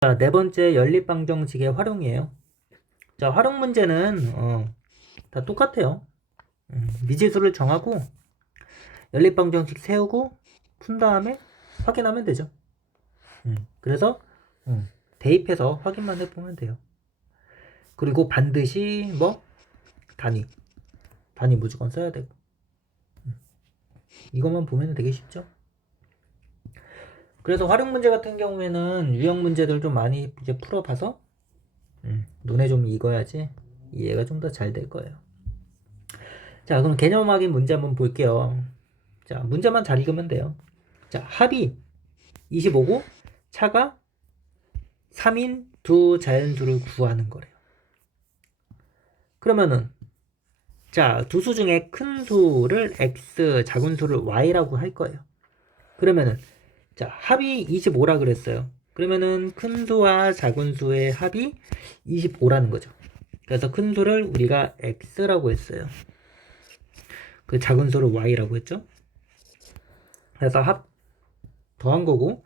자, 네 번째 연립방정식의 활용이에요. 자, 활용 문제는 다 똑같아요. 미지수를 정하고 연립방정식 세우고 푼 다음에 확인하면 되죠. 그래서 대입해서 확인만 해보면 돼요. 그리고 반드시 단위 무조건 써야 되고. 이것만 보면 되게 쉽죠. 그래서 활용 문제 같은 경우에는 유형 문제들 좀 많이 이제 풀어봐서 눈에 좀 익어야지 이해가 좀 더 잘 될 거예요. 자, 그럼 개념 확인 문제 한번 볼게요. 자, 문제만 잘 읽으면 돼요. 자, 합이 25고 차가 3인 두 자연수를 구하는 거래요. 그러면은 자, 두 수 중에 큰 수를 x, 작은 수를 y라고 할 거예요. 그러면은 자, 합이 25라 그랬어요. 그러면은 큰 수와 작은 수의 합이 25라는 거죠. 그래서 큰 수를 우리가 x라고 했어요. 그 작은 수를 y라고 했죠. 그래서 합 더한 거고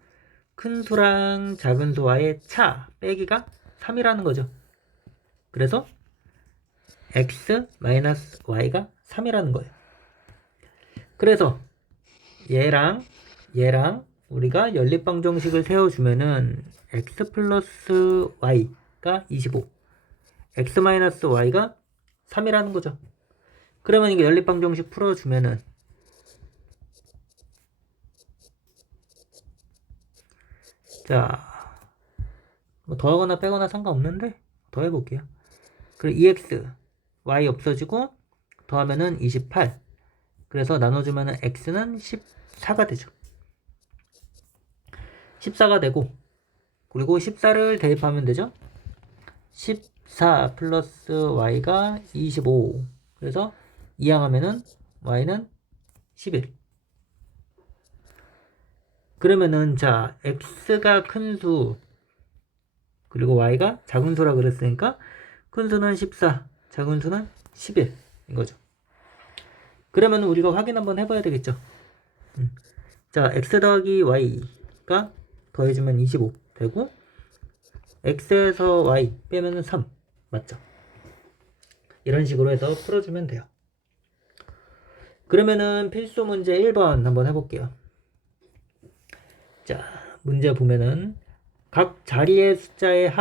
큰 수랑 작은 수와의 차 빼기가 3이라는 거죠. 그래서 x-y가 3이라는 거예요. 그래서 얘랑 우리가 연립방정식을 세워주면은 x 플러스 y가 25, x 마이너스 y가 3이라는 거죠. 그러면 이게 연립방정식 풀어주면은 자, 뭐 더하거나 빼거나 상관없는데 더해볼게요. 그리고 2x y 없어지고 더하면은 28. 그래서 나눠주면은 x는 14가 되죠. 14가 되고 그리고 14를 대입하면 되죠. 14 플러스 y가 25. 그래서 이항하면은 y는 11. 그러면은 자, x가 큰 수 그리고 y가 작은 수라 그랬으니까 큰 수는 14, 작은 수는 11인 거죠. 그러면 우리가 확인 한번 해봐야 되겠죠. 자, x 더하기 y가 더해주면 25 되고 x에서 y 빼면 3 맞죠? 이런 식으로 해서 풀어주면 돼요. 그러면은 필수 문제 1번 한번 해볼게요. 자, 문제 보면은 각 자리의 숫자의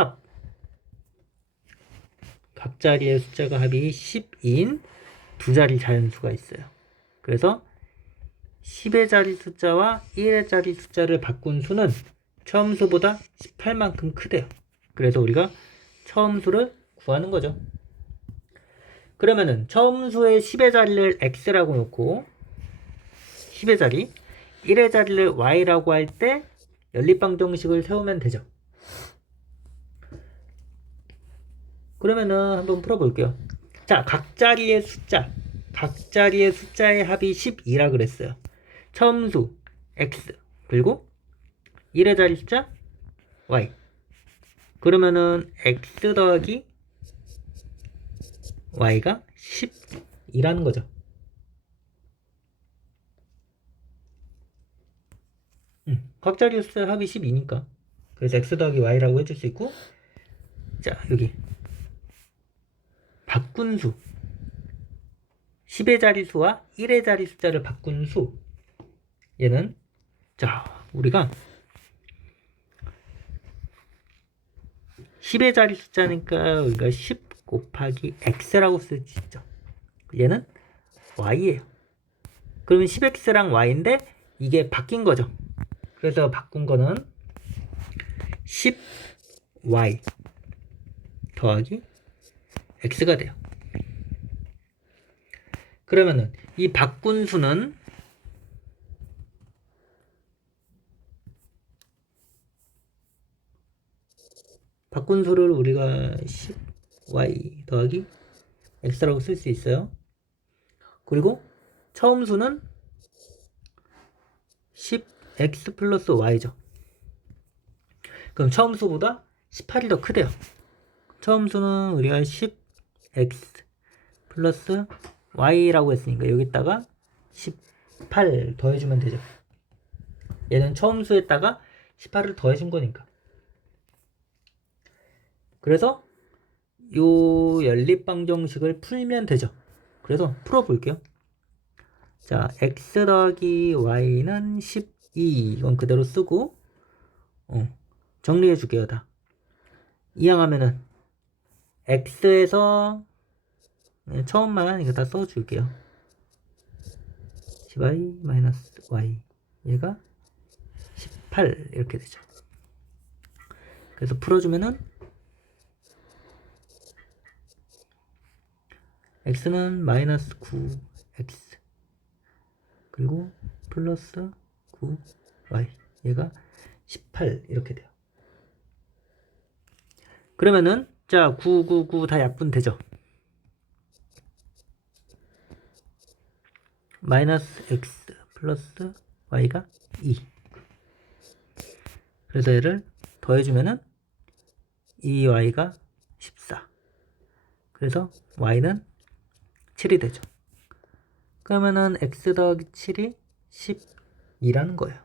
각 자리의 숫자가 합이 10인 두 자리 자연수가 있어요. 그래서 10의 자리 숫자와 1의 자리 숫자를 바꾼 수는 처음 수보다 18만큼 크대요. 그래서 우리가 처음 수를 구하는 거죠. 그러면은 처음 수의 10의 자리를 x라고 놓고 10의 자리, 1의 자리를 y라고 할 때 연립방정식을 세우면 되죠. 그러면은 한번 풀어볼게요. 자, 각 자리의 숫자의 합이 12라 그랬어요. 처음 수 x 그리고 1의 자리 숫자 y. 그러면은 x 더하기 y가 10이라는 거죠. 각 자리 숫자 합이 12니까 그래서 x 더하기 y라고 해줄 수 있고, 자, 여기 바꾼 수 10의 자리 수와 1의 자리 숫자를 바꾼 수, 얘는 자, 우리가 10의 자리 숫자니까 우리가 10 곱하기 x라고 쓸 수 있죠. 얘는 y예요. 그러면 10x랑 y인데 이게 바뀐 거죠. 그래서 바꾼 거는 10y 더하기 x가 돼요. 그러면은 이 바꾼 수는 바꾼 수를 우리가 10y 더하기 x라고 쓸 수 있어요. 그리고 처음 수는 10x 플러스 y죠. 그럼 처음 수보다 18이 더 크대요. 처음 수는 우리가 10x 플러스 y라고 했으니까 여기다가 18 더해주면 되죠. 얘는 처음 수에다가 18을 더해준 거니까. 그래서 요 연립방정식을 풀면 되죠. 그래서 풀어볼게요. 자, x 더하기 y는 12. 이건 그대로 쓰고 정리해 줄게요. 다 이항하면은 x에서 처음만 이거 다 써줄게요. 10y 마이너스 y 얘가 18 이렇게 되죠. 그래서 풀어주면은 x는 마이너스 9x 그리고 플러스 9y 얘가 18 이렇게 돼요. 그러면은 자 9, 9, 9 다 약분되죠. 마이너스 x 플러스 y가 2. 그래서 얘를 더해주면은 2y가 14. 그래서 y는 7이 되죠. 그러면은 x 더하기 7이 12라는 거예요.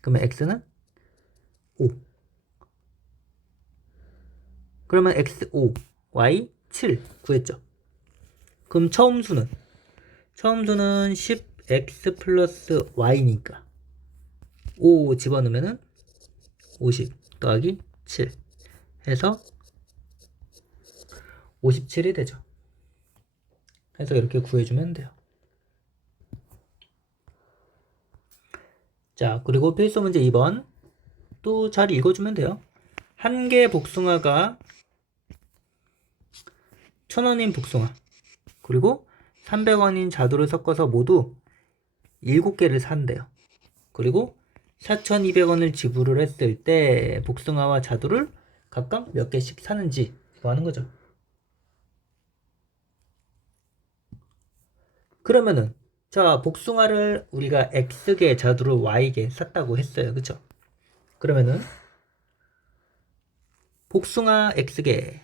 그러면 x는 5. 그러면 x 5, y 7 구했죠. 그럼 처음수는 10x 플러스 y니까 5 집어넣으면은 50 더하기 7 해서 57이 되죠. 해서 이렇게 구해주면 돼요. 자, 그리고 필수 문제 2번 또 잘 읽어주면 돼요. 한 개의 복숭아가 1,000원인 복숭아 그리고 300원인 자두를 섞어서 모두 7개를 산대요. 그리고 4,200원을 지불을 했을 때 복숭아와 자두를 각각 몇 개씩 사는지 이거 하는 거죠. 그러면은 자 복숭아를 우리가 X개 자두를 Y개 샀다고 했어요. 그쵸? 그러면은 복숭아 X개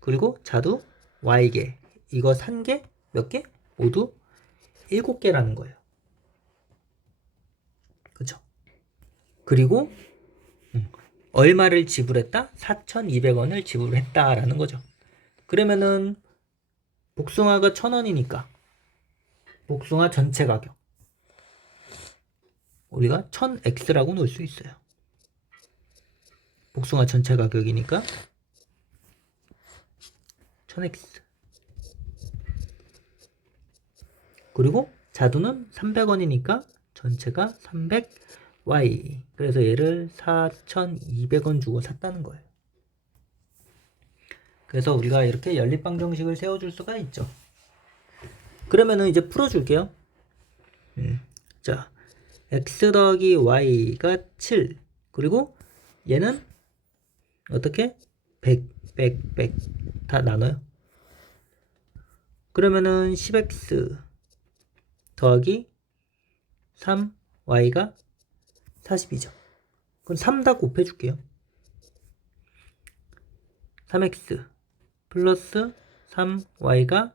그리고 자두 Y개 이거 산 개 몇 개? 모두 7개라는 거예요. 그쵸? 그리고 얼마를 지불했다? 4,200원을 지불했다라는 거죠. 그러면은 복숭아가 1,000원이니까 복숭아 전체 가격 우리가 1000x라고 놓을 수 있어요. 복숭아 전체 가격이니까 1000x 그리고 자두는 300원이니까 전체가 300y 그래서 얘를 4,200원 주고 샀다는 거예요. 그래서 우리가 이렇게 연립방정식을 세워줄 수가 있죠. 그러면은 이제 풀어줄게요. 자, x 더하기 y가 7 그리고 얘는 어떻게? 100 다 나눠요. 그러면은 10x 더하기 3y가 40이죠. 그럼 3 다 곱해줄게요. 3x 플러스 3y가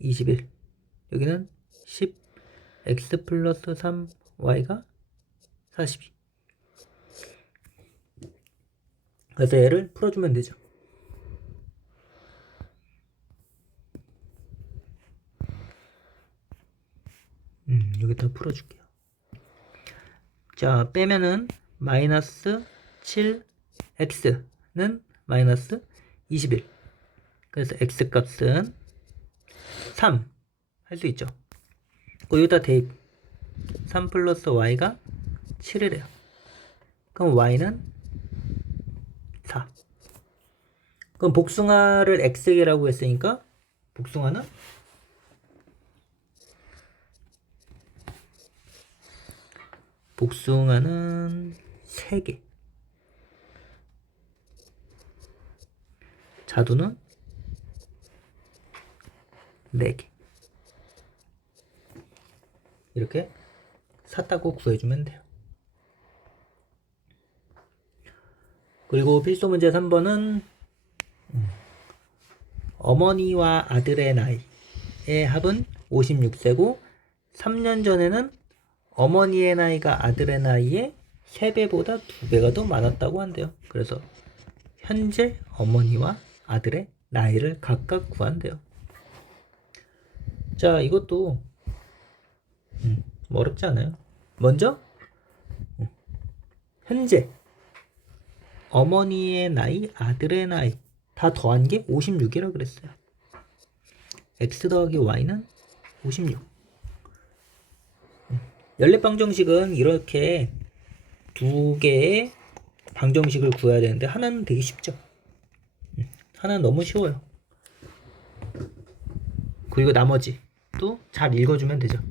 21 여기는 10x 플러스 3y가 42 그래서 얘를 풀어주면 되죠. 여기다 풀어줄게요. 자 빼면은 마이너스 7x는 마이너스 21 그래서 x 값은 3 할 수 있죠. 여기다 대입 3 플러스 y가 7이래요. 그럼 y는 4. 그럼 복숭아를 x개라고 했으니까 복숭아는 3개 자두는 4개 이렇게 샀다고 구해주면 돼요. 그리고 필수 문제 3번은 어머니와 아들의 나이의 합은 56세고 3년 전에는 어머니의 나이가 아들의 나이의 3배보다 2배가 더 많았다고 한대요. 그래서 현재 어머니와 아들의 나이를 각각 구한대요. 자, 이것도 어렵지 않아요. 먼저 현재 어머니의 나이, 아들의 나이 다 더한 게 56이라 그랬어요. x 더하기 y는 56. 연립 방정식은 이렇게 두 개의 방정식을 구해야 되는데 하나는 되게 쉽죠. 하나는 너무 쉬워요. 그리고 나머지도 잘 읽어주면 되죠.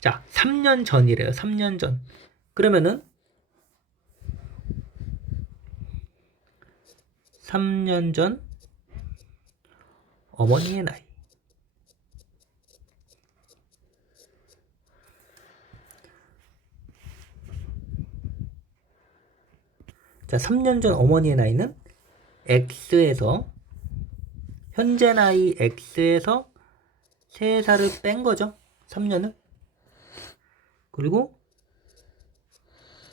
자, 3년 전이래요. 3년 전. 그러면은 3년 전 어머니의 나이. 자, 3년 전 어머니의 나이는 X에서 현재 나이 X에서 3살을 뺀 거죠. 3년을. 그리고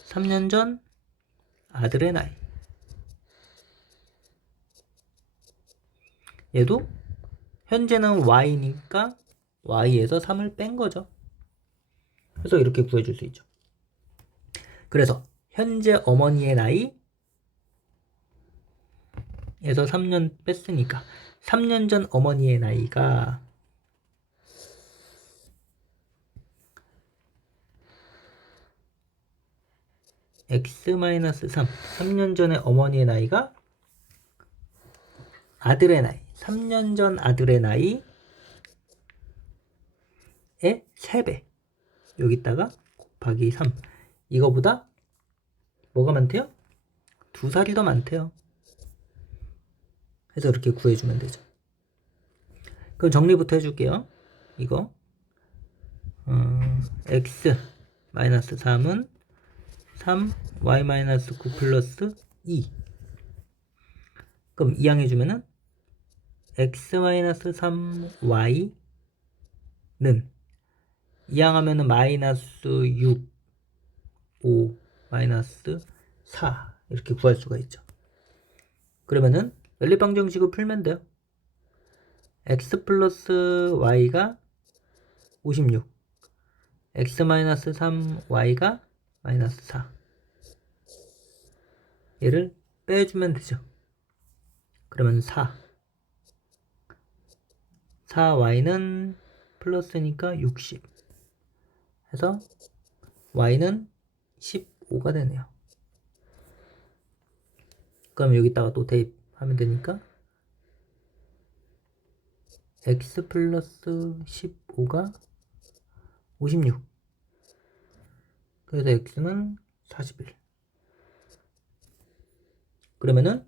3년 전 아들의 나이. 얘도 현재는 Y니까 Y에서 3을 뺀 거죠. 그래서 이렇게 구해줄 수 있죠. 그래서 현재 어머니의 나이 에서 3년 뺐으니까 3년 전 어머니의 나이가 x-3 3년 전의 어머니의 나이가 아들의 나이 3년 전 아들의 나이의 3배 여기다가 곱하기 3 이거보다 뭐가 많대요? 2살이 더 많대요. 그래서 이렇게 구해주면 되죠. 그럼 정리부터 해줄게요. 이거 x-3은 3 y-9 플러스 2 그럼 이항해주면은 x-3y는 이항하면은 마이너스 6 5 마이너스 4 이렇게 구할 수가 있죠. 그러면은 연립방정식을 풀면 돼요. x 플러스 y가 56 x 마이너스 3y가 마이너스 4 얘를 빼주면 되죠. 그러면 4y는 플러스니까 60 해서 y는 15가 되네요. 그럼 여기다가 또 대입하면 되니까 x 플러스 15가 56 그래서 x는 41 그러면은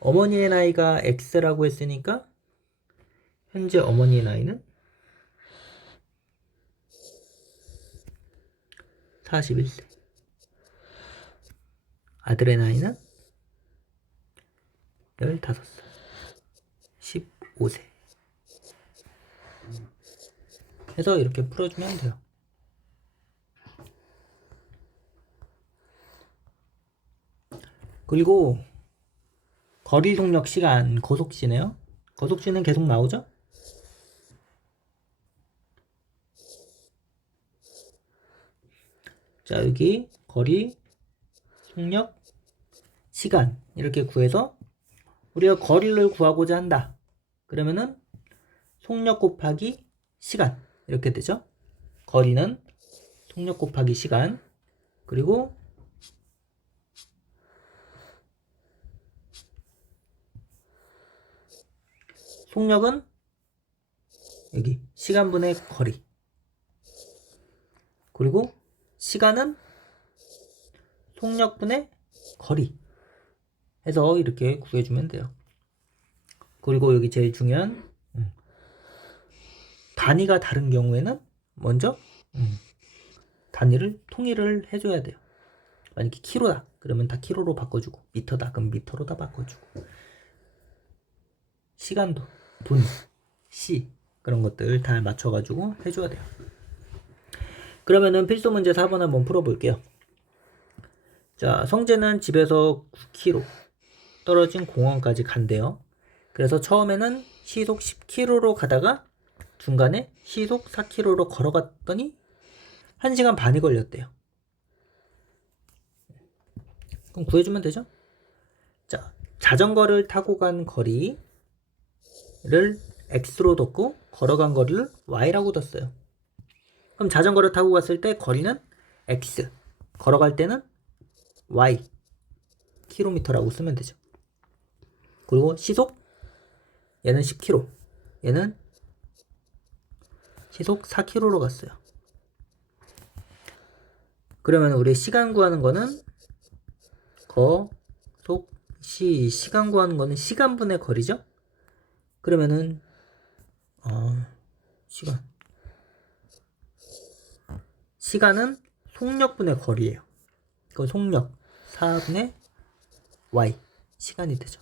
어머니의 나이가 x라고 했으니까 현재 어머니의 나이는 41세 아들의 나이는 15살 15세 해서 이렇게 풀어주면 돼요. 그리고 거리 속력 시간 거속시네요. 거속시는 계속 나오죠? 자, 여기 거리 속력 시간 이렇게 구해서 우리가 거리를 구하고자 한다. 그러면은 속력 곱하기 시간 이렇게 되죠. 거리는 속력 곱하기 시간 그리고 속력은 여기 시간분의 거리 그리고 시간은 속력분의 거리 해서 이렇게 구해주면 돼요. 그리고 여기 제일 중요한 단위가 다른 경우에는 먼저 단위를 통일을 해줘야 돼요. 만약에 키로다 그러면 다 키로로 바꿔주고 미터다 그럼 미터로 다 바꿔주고 시간도 분, 시 그런 것들 다 맞춰가지고 해줘야 돼요. 그러면은 필수 문제 4번 한번 풀어볼게요. 자, 성재는 집에서 9km 떨어진 공원까지 간대요. 그래서 처음에는 시속 10km로 가다가 중간에 시속 4km로 걸어갔더니 1시간 반이 걸렸대요. 그럼 구해주면 되죠? 자, 자전거를 타고 간 거리를 x로 뒀고 걸어간 거리를 y라고 뒀어요. 그럼 자전거를 타고 갔을 때 거리는 x, 걸어갈 때는 y 킬로미터라고 쓰면 되죠. 그리고 시속, 얘는 10km, 얘는 시속 4km로 갔어요. 그러면 우리 시간 구하는 거는 시간 구하는 거는 시간분의 거리죠? 그러면은 시간은 속력분의 거리예요. 그 속력 4분의 y 시간이 되죠.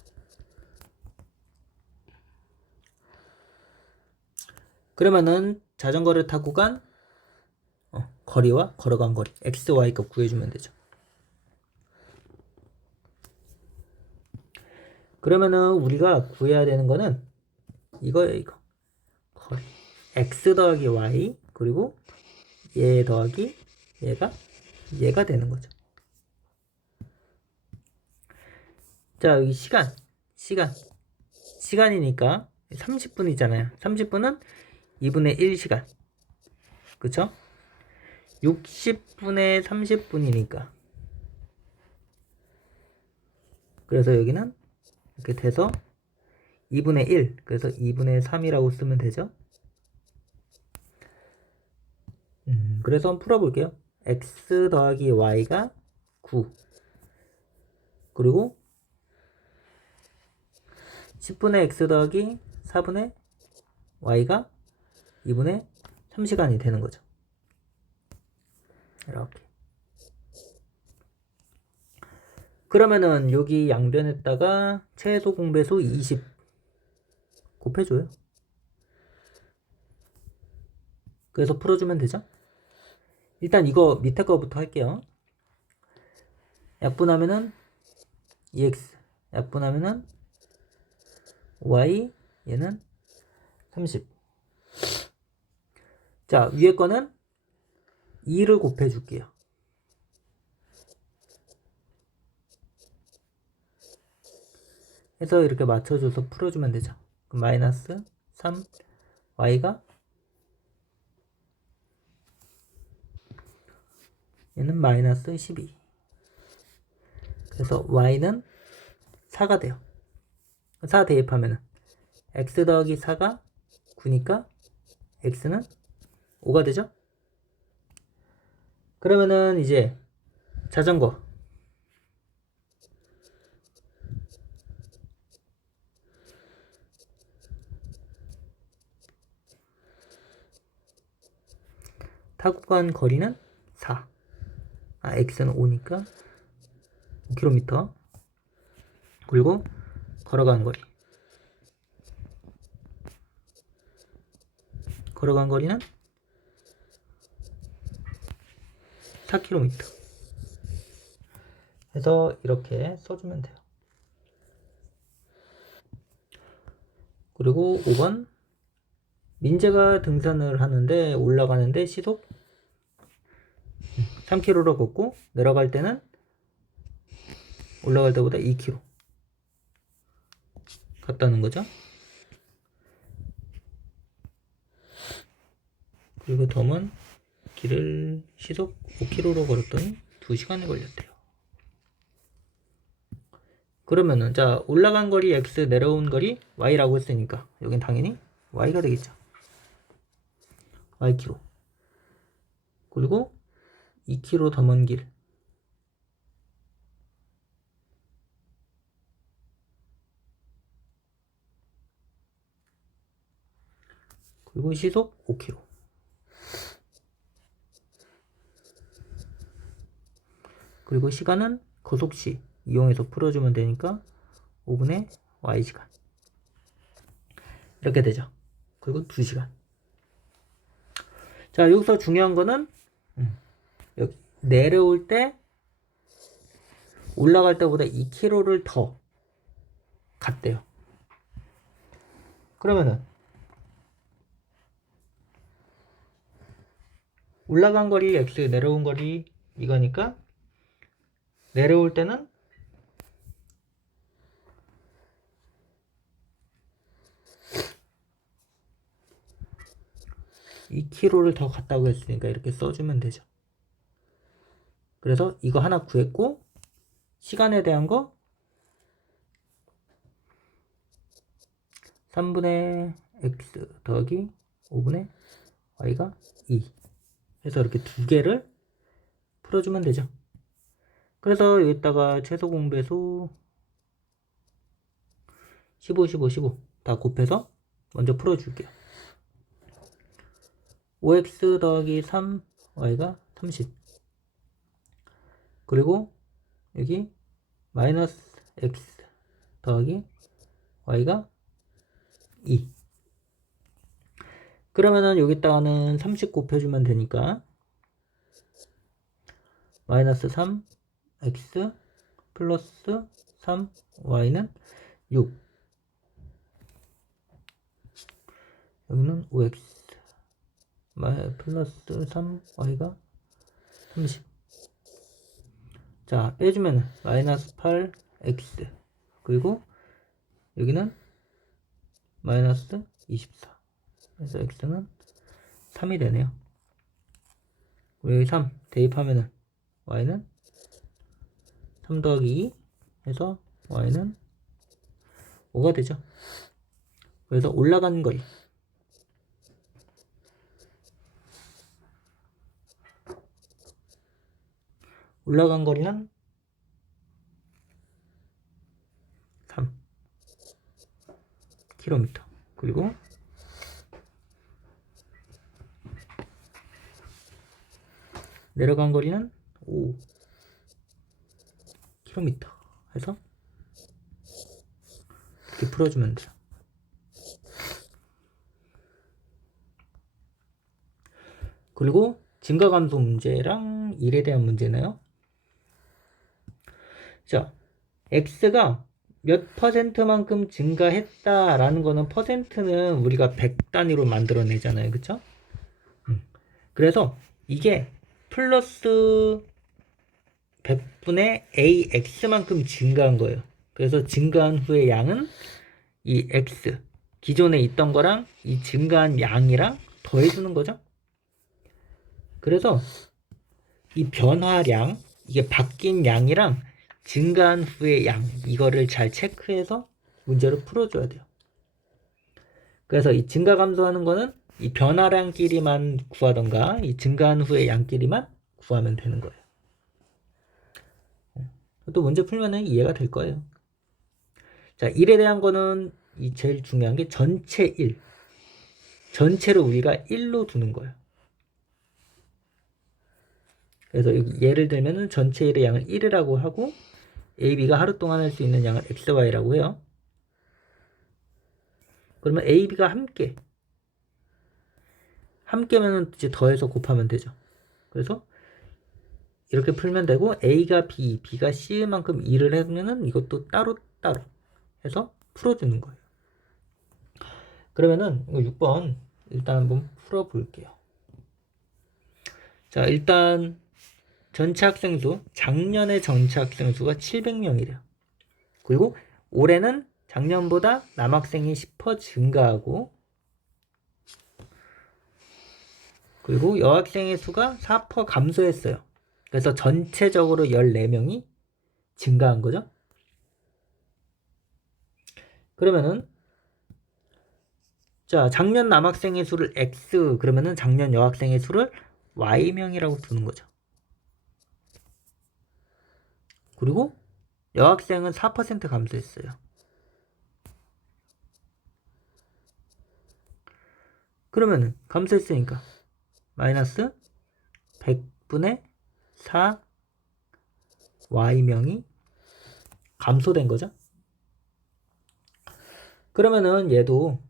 그러면은 자전거를 타고 간 거리와 걸어간 거리 x, y 값 구해주면 되죠. 그러면은 우리가 구해야 되는 거는 이거예요. 이거 거리 x 더하기 y 그리고 얘 더하기 얘가 되는 거죠. 자, 여기 시간이니까 30분이잖아요. 30분은 2분의 1시간. 그쵸? 60분의 30분이니까. 그래서 여기는 이렇게 돼서 2분의 1. 그래서 2분의 3이라고 쓰면 되죠. 그래서 한번 풀어볼게요. x 더하기 y가 9. 그리고 10분의 x 더하기 4분의 y가 2분의 3시간이 되는 거죠. 이렇게. 그러면은 여기 양변에다가 최소 공배수 20 곱해줘요. 그래서 풀어주면 되죠. 일단 이거 밑에 거부터 할게요. 약분하면은 EX, 약분하면은 Y, 얘는 30. 자, 위에 거는 2를 곱해줄게요. 해서 이렇게 맞춰줘서 풀어주면 되죠. 그럼 마이너스 3, Y가 얘는 마이너스 12. 그래서 Y는 4가 돼요. 4 대입하면은 X 더하기 4가 9니까 X는 5가 되죠? 그러면은 이제 자전거 타고 간 거리는 4. X는 5니까 5km. 그리고 걸어간 거리. 걸어간 거리는 4km. 해서 이렇게 써주면 돼요. 그리고 5번 민재가 등산을 하는데 올라가는데 시속 3km로 걷고 내려갈 때는 올라갈 때보다 2km 갔다는 거죠. 그리고 덤은 길을 시속 5km로 걸었더니 2시간이 걸렸대요. 그러면은 자, 올라간 거리 x, 내려온 거리 y라고 했으니까 여긴 당연히 y가 되겠죠. y키로. 그리고 2km 더 먼 길. 그리고 시속 5km. 그리고 시간은 거속시 이용해서 풀어주면 되니까 5분의 y시간. 이렇게 되죠. 그리고 2시간. 자, 여기서 중요한 거는 여기 내려올 때 올라갈 때보다 2km를 더 같대요. 그러면은 올라간 거리 x, 내려온 거리 이거니까 내려올 때는 2km를 더 갔다고 했으니까 이렇게 써주면 되죠. 그래서 이거 하나 구했고 시간에 대한 거 3분의 x 더하기 5분의 y가 2 해서 이렇게 두 개를 풀어주면 되죠. 그래서 여기다가 최소 공배수 15, 15, 15 다 곱해서 먼저 풀어줄게요. 5x 더하기 3y가 30 그리고 여기 마이너스 x 더하기 y가 2 그러면은 여기다가는 30 곱해주면 되니까 마이너스 3x 플러스 3y는 6 여기는 5x 플러스 3y가 30 자 빼주면 마이너스 8x 그리고 여기는 마이너스 24 그래서 x는 3이 되네요. 여기 3 대입하면은 y는 3 더하기 2 해서 y는 5가 되죠. 그래서 올라간 거리 는 3km 그리고 내려간 거리는 5km 해서 이렇게 풀어주면 돼요. 그리고 증가감소 문제랑 1에 대한 문제네요. 자, x가 몇 퍼센트만큼 증가했다라는 거는 퍼센트는 우리가 100 단위로 만들어내잖아요. 그쵸? 그래서 이게 플러스 100분의 AX만큼 증가한 거예요. 그래서 증가한 후의 양은 이 X, 기존에 있던 거랑 이 증가한 양이랑 더해주는 거죠. 그래서 이 변화량, 이게 바뀐 양이랑 증가한 후의 양, 이거를 잘 체크해서 문제를 풀어줘야 돼요. 그래서 이 증가 감소하는 거는 이 변화량끼리만 구하던가 이 증가한 후의 양끼리만 구하면 되는 거예요. 또 문제 풀면은 이해가 될 거예요. 자, 1에 대한 거는 이 제일 중요한 게 전체 1. 전체를 우리가 1로 두는 거예요. 그래서 여기 예를 들면은 전체 1의 양을 1이라고 하고 AB가 하루 동안 할 수 있는 양을 XY라고 해요. 그러면 AB가 함께면은 이제 더해서 곱하면 되죠. 그래서 이렇게 풀면 되고 A가 B, B가 C만큼 일을 하면은 이것도 따로따로 해서 풀어주는 거예요. 그러면은 6번 일단 한번 풀어볼게요. 자, 일단 전체 학생 수, 작년에 전체 학생 수가 700명이래요. 그리고 올해는 작년보다 남학생이 10% 증가하고 그리고 여학생의 수가 4% 감소했어요. 그래서 전체적으로 14명이 증가한 거죠. 그러면은 자, 작년 남학생의 수를 X 그러면은 작년 여학생의 수를 Y명이라고 두는 거죠. 그리고 여학생은 4% 감소했어요. 그러면은 감소했으니까 마이너스 100분의 4 Y명이 감소된 거죠. 그러면은 얘도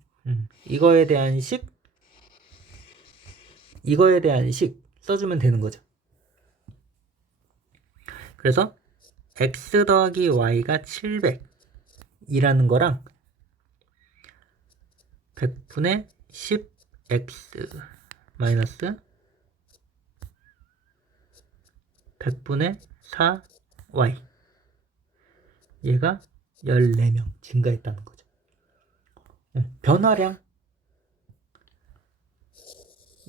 이거에 대한 식 써주면 되는 거죠. 그래서 x 더하기 y가 700 2라는 거랑 100분의 10x 마이너스 100분의 4y 얘가 14명 증가했다는 거죠. 변화량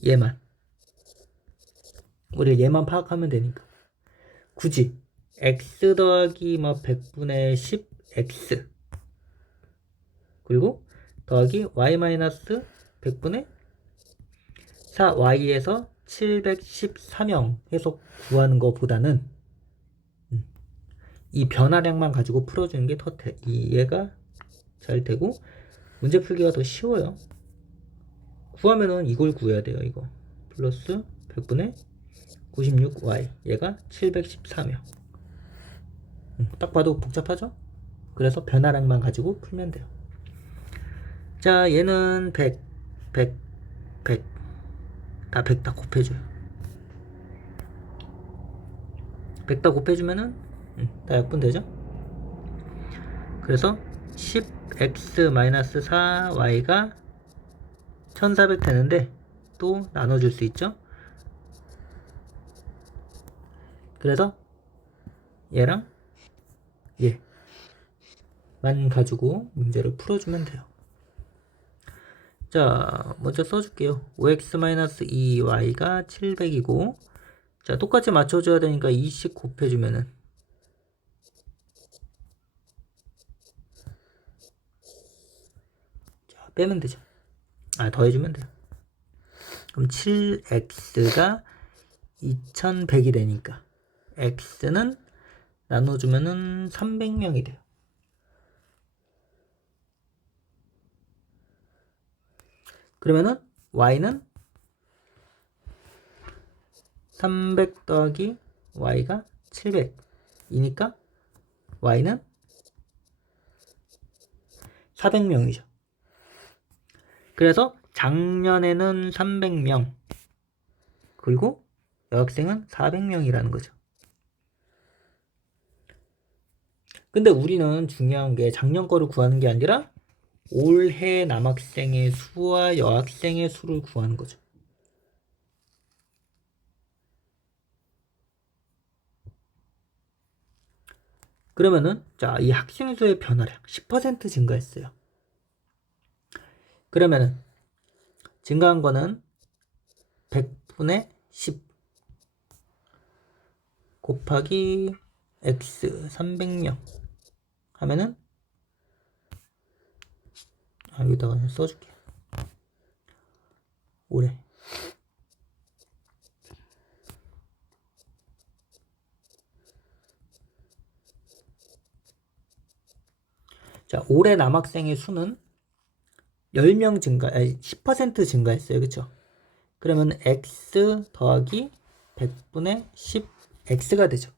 얘만 우리가 얘만 파악하면 되니까 굳이 x 더하기 뭐 100분의 10x 그리고 더하기 y 마이너스 100분의 4y에서 714명 해서 구하는 것보다는 이 변화량만 가지고 풀어주는 게 더 이해가 잘 되고 문제 풀기가 더 쉬워요. 구하면은 이걸 구해야 돼요. 이거 플러스 100분의 96y 얘가 714명. 딱 봐도 복잡하죠? 그래서 변화량만 가지고 풀면 돼요. 자, 얘는 100, 100, 100 다 100 다 곱해줘요. 100 다 곱해주면은 다 약분되죠? 그래서 10x-4y가 1400 되는데 또 나눠줄 수 있죠? 그래서 얘랑 얘만 가지고 문제를 풀어주면 돼요. 자, 먼저 써줄게요. 5x-2y가 700이고 자, 똑같이 맞춰줘야 되니까 2씩 곱해주면은 자, 빼면 되죠. 더해주면 돼요. 그럼 7x가 2100이 되니까 x는 나눠주면은 300명이 돼요. 그러면은 y는 300 더하기 y가 700이니까 y는 400명이죠. 그래서 작년에는 300명 그리고 여학생은 400명이라는 거죠. 근데 우리는 중요한 게 작년 거를 구하는 게 아니라 올해 남학생의 수와 여학생의 수를 구하는 거죠. 그러면은 자, 이 학생 수의 변화량 10% 증가했어요. 그러면은 증가한 거는 100분의 10 곱하기 x 300명 하면은 여기다가 써줄게. 올해 자, 올해 남학생의 수는 10명 증가, 10% 증가했어요. 그쵸? 그러면 x 더하기 100분의 10x가 되죠.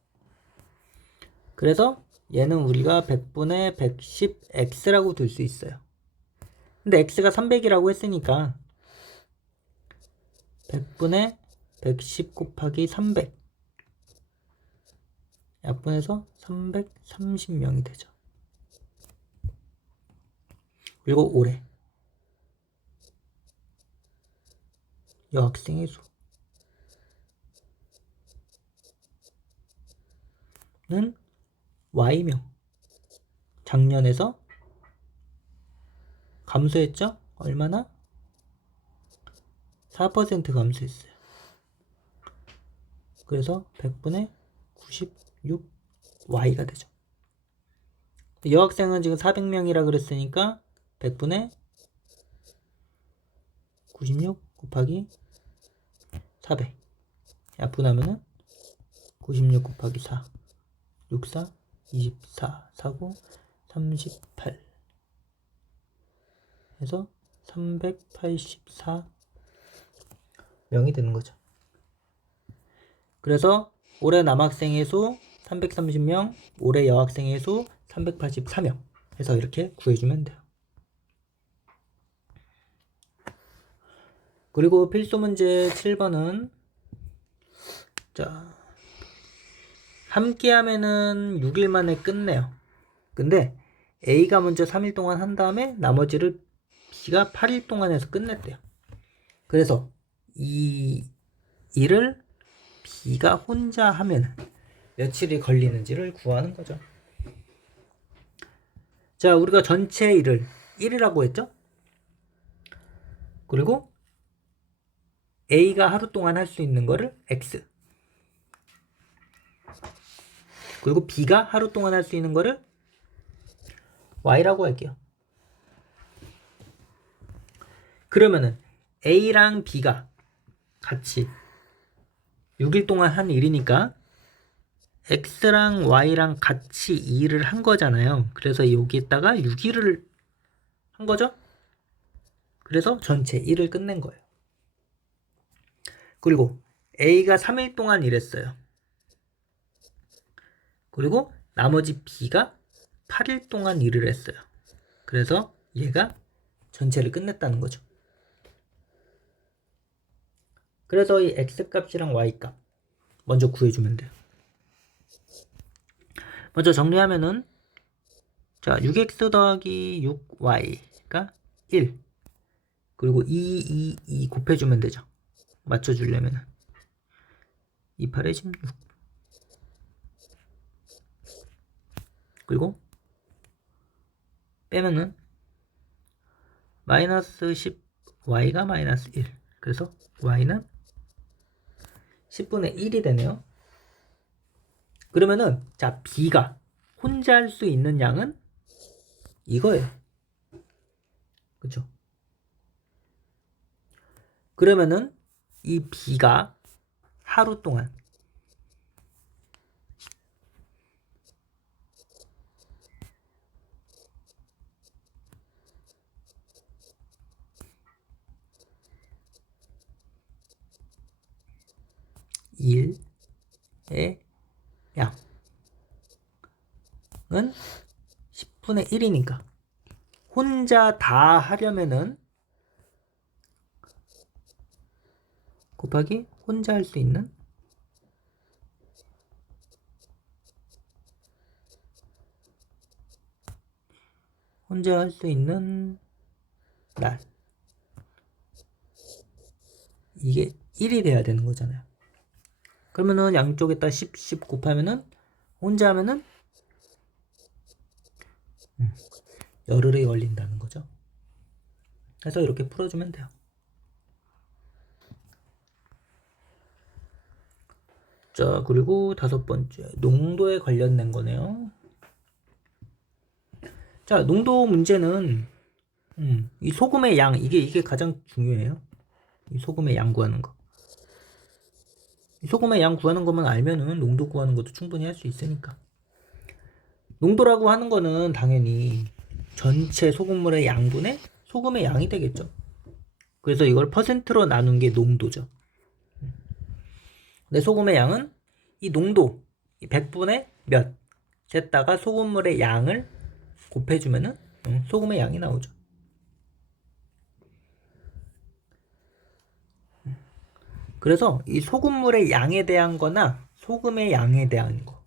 그래서 얘는 우리가 100분의 110x라고 둘 수 있어요. 근데 x가 300이라고 했으니까 100분의 110 곱하기 300 약분해서 330명이 되죠. 그리고 올해 여학생의 수는 y명 작년에서 감소했죠? 얼마나? 4% 감소했어요. 그래서 100분의 96y가 되죠. 여학생은 지금 400명이라 그랬으니까 100분의 96 곱하기 400 약분하면은 96 곱하기 4 64 24 49 38 해서 384명이 되는 거죠. 그래서 올해 남학생의 수 330명, 올해 여학생의 수 384명 해서 이렇게 구해주면 돼요. 그리고 필수 문제 7번은 자, 함께 하면은 6일 만에 끝내요. 근데 A가 먼저 3일 동안 한 다음에 나머지를 B가 8일 동안 해서 끝냈대요. 그래서 이 일을 B가 혼자 하면 며칠이 걸리는지를 구하는 거죠. 자, 우리가 전체 일을 1이라고 했죠? 그리고 A가 하루 동안 할 수 있는 거를 X, 그리고 B가 하루 동안 할 수 있는 거를 Y라고 할게요. 그러면은 A랑 B가 같이 6일 동안 한 일이니까 X랑 Y랑 같이 이 일을 한 거잖아요. 그래서 여기에다가 6일을 한 거죠. 그래서 전체 1을 끝낸 거예요. 그리고 A가 3일 동안 일했어요. 그리고 나머지 B가 8일 동안 일을 했어요. 그래서 얘가 전체를 끝냈다는 거죠. 그래서 이 X값이랑 Y값 먼저 구해주면 돼요. 먼저 정리하면은, 자, 6x 더하기 6y가 1, 그리고 2 곱해주면 되죠. 맞춰주려면은 2, 8에 16, 그리고 빼면은 마이너스 10, y가 마이너스 1, 그래서 y는 10분의 1이 되네요. 그러면은, 자, b가 혼자 할 수 있는 양은 이거예요. 그쵸? 그러면은 이 b가 하루 동안 일의 양은 10분의 1이니까 혼자 다 하려면은 곱하기 혼자 할 수 있는 날, 이게 1이 돼야 되는 거잖아요. 그러면은 양쪽에다 10 곱하면은 혼자 하면은 열흘이 걸린다는 거죠. 그래서 이렇게 풀어주면 돼요. 자, 그리고 5번째, 농도에 관련된 거네요. 자, 농도 문제는 이 소금의 양, 이게 가장 중요해요. 이 소금의 양 구하는 거. 이 소금의 양 구하는 것만 알면은 농도 구하는 것도 충분히 할 수 있으니까. 농도라고 하는 거는 당연히 전체 소금물의 양분의 소금의 양이 되겠죠. 그래서 이걸 퍼센트로 나눈 게 농도죠. 근데 소금의 양은 이 농도, 이 100분의 몇 쟀다가 소금물의 양을 곱해주면은 소금의 양이 나오죠. 그래서 이 소금물의 양에 대한 거나 소금의 양에 대한 거,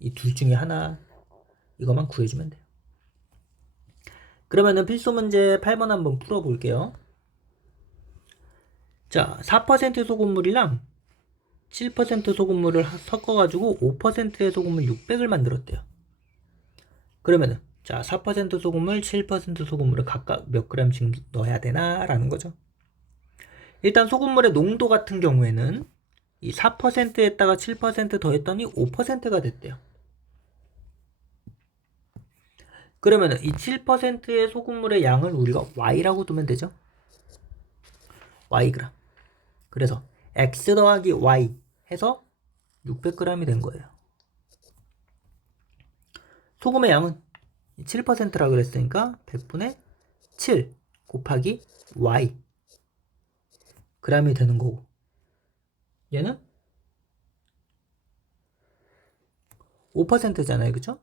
이 둘 중에 하나, 이것만 구해주면 돼요. 그러면은 필수 문제 8번 한번 풀어볼게요. 자, 4% 소금물이랑 7% 소금물을 섞어가지고 5%의 소금물 600을 만들었대요. 그러면은, 자, 4% 소금물, 7% 소금물을 각각 몇 그램씩 넣어야 되나? 라는 거죠. 일단 소금물의 농도 같은 경우에는 이 4%에다가 7% 더했더니 5%가 됐대요. 그러면은 이 7%의 소금물의 양을 우리가 Y라고 두면 되죠. Yg. 그래서 X 더하기 Y 해서 600g이 된 거예요. 소금의 양은 7%라고 그랬으니까 100분의 7 곱하기 Y g이 되는 거고, 얘는 5%잖아요. 그쵸?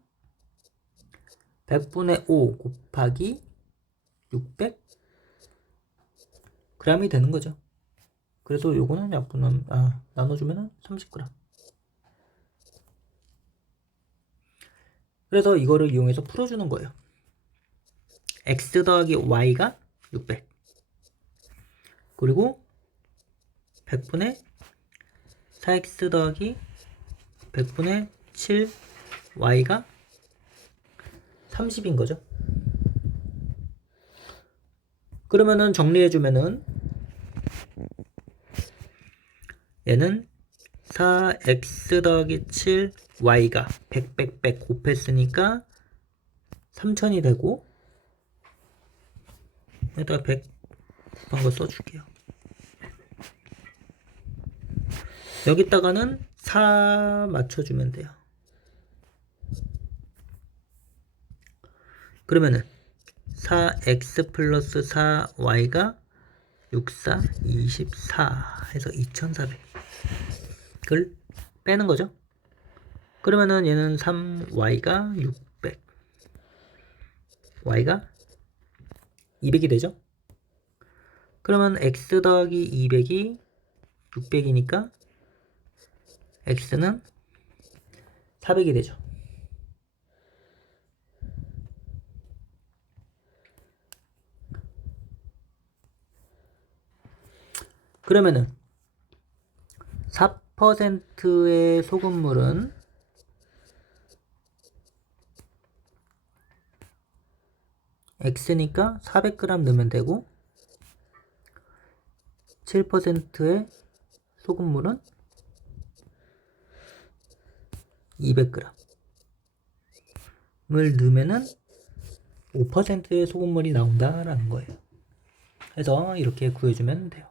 100분의 5 곱하기 600 g이 되는 거죠. 그래서 요거는 약분하면 나눠주면은 30g. 그래서 이거를 이용해서 풀어주는 거예요. x 더하기 y가 600. 그리고 100분의 4x 더하기 100분의 7 y가 30인 거죠. 그러면은 정리해주면은 얘는 4x 더하기 7 y가 100 곱했으니까 3000이 되고, 여기다가 100 곱한 거 써줄게요. 여기다가는 4 맞춰주면 돼요. 그러면은 4x 플러스 4y가 64, 24 해서 2400을 빼는 거죠. 그러면은 얘는 3y가 600, y가 200이 되죠. 그러면 x 더하기 200이 600이니까 x는 400이 되죠. 그러면은 4%의 소금물은 x니까 400g 넣으면 되고, 7%의 소금물은 200g을 넣으면은 5%의 소금물이 나온다라는 거예요. 그래서 이렇게 구해주면 돼요.